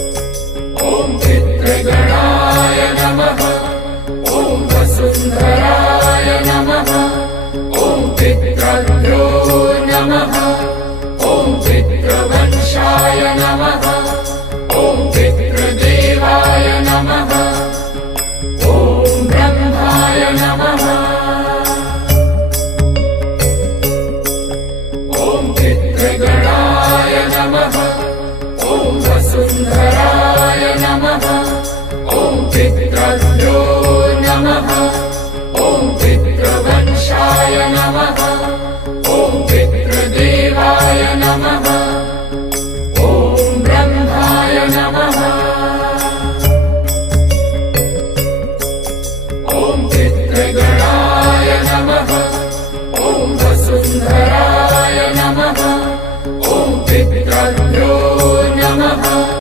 ॐ पितृगणाय नमः। ॐ वसुन्धराय नमः। ॐ पितृभ्यो नमः। ॐ पितृवंशाय नमः। ॐ पितृदेवाय नमः। ॐ ब्रह्माय नमः। ॐ पितृगणाय नमः। ॐ वसुन्धराय